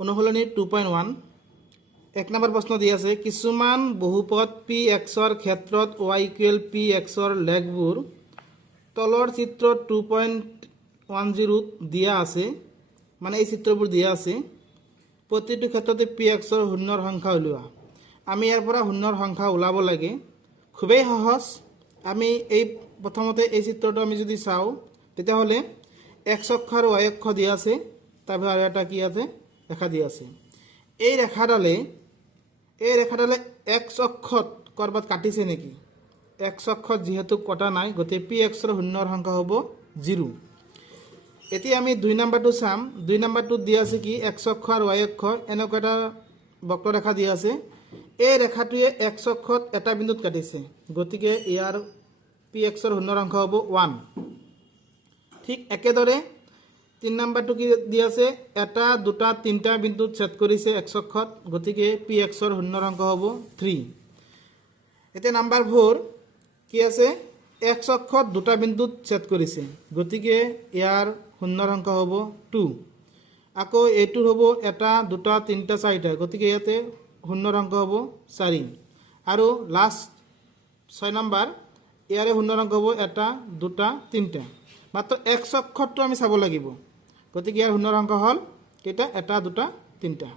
অনুশীলনী 2.1 এক নম্বৰ প্ৰশ্ন দি আছে কিছুমান বহুপদ pxৰ ক্ষেত্ৰত y = pxৰ লেগবোৰ তলৰ চিত্ৰ 2.10 দিয়া আছে মানে এই চিত্ৰবোৰ দিয়া আছে প্ৰতিটো ক্ষেত্ৰতে pxৰ শূন্যৰ সংখ্যা উলিওৱা আমি ইয়াৰ পৰা শূন্যৰ সংখ্যা উলাব লাগে খুবেই সহজ আমি এই প্ৰথমতে এই চিত্ৰটো আমি যদি চাও তেতিয়া হলে x অক্ষ আৰু y অক্ষ দিয়া আছে তাৰপৰা আৰু এটা কি আছে ৰেখা দিয়া আছে এই ৰেখাডালে x অক্ষত কৰবাত কাটিছে নেকি x অক্ষত যেহেতু কটা নাই গতে px ৰ শূন্যৰ সংখ্যা হ'ব 0 এতিয়া আমি 2 নম্বৰটো চাম 2 নম্বৰটো দিয়া আছে কি x অক্ষ আৰু y অক্ষ এনেকুৱা এটা বক্ৰৰেখা দিয়া আছে এই ৰেখাটোৱে x অক্ষত এটা বিন্দুত কাটিছে গতিকে ইয়াৰ px ৰ শূন্যৰ সংখ্যা হ'ব 1 ঠিক একেদৰে 3 নম্বৰটো কি দিয়া আছে এটা দুটা তিনটা বিন্দুত ছেদ কৰিছে x অক্ষত গতিকে px ৰ শূন্যৰ সংখ্যা হ'ব 3 এতিয়া নম্বৰ 4 কি আছে x অক্ষত দুটা বিন্দুত ছেদ কৰিছে গতিকে ইয়াৰ শূন্যৰ সংখ্যা হ'ব 2 আকৌ এইটো হ'ব এটা দুটা তিনটা চাৰিটা গতিকে ইয়াতে শূন্যৰ সংখ্যা হ'ব 4 আৰু লাষ্ট 6 নম্বৰ ইয়াৰে শূন্যৰ সংখ্যা হ'ব এটা দুটা তিনটা মাত্ৰ x অক্ষটো আমি চাব লাগিব গতিকে ইয়াৰ শূন্যৰ সংখ্যা হ'ল কেইটা এটা দুটা তিনটা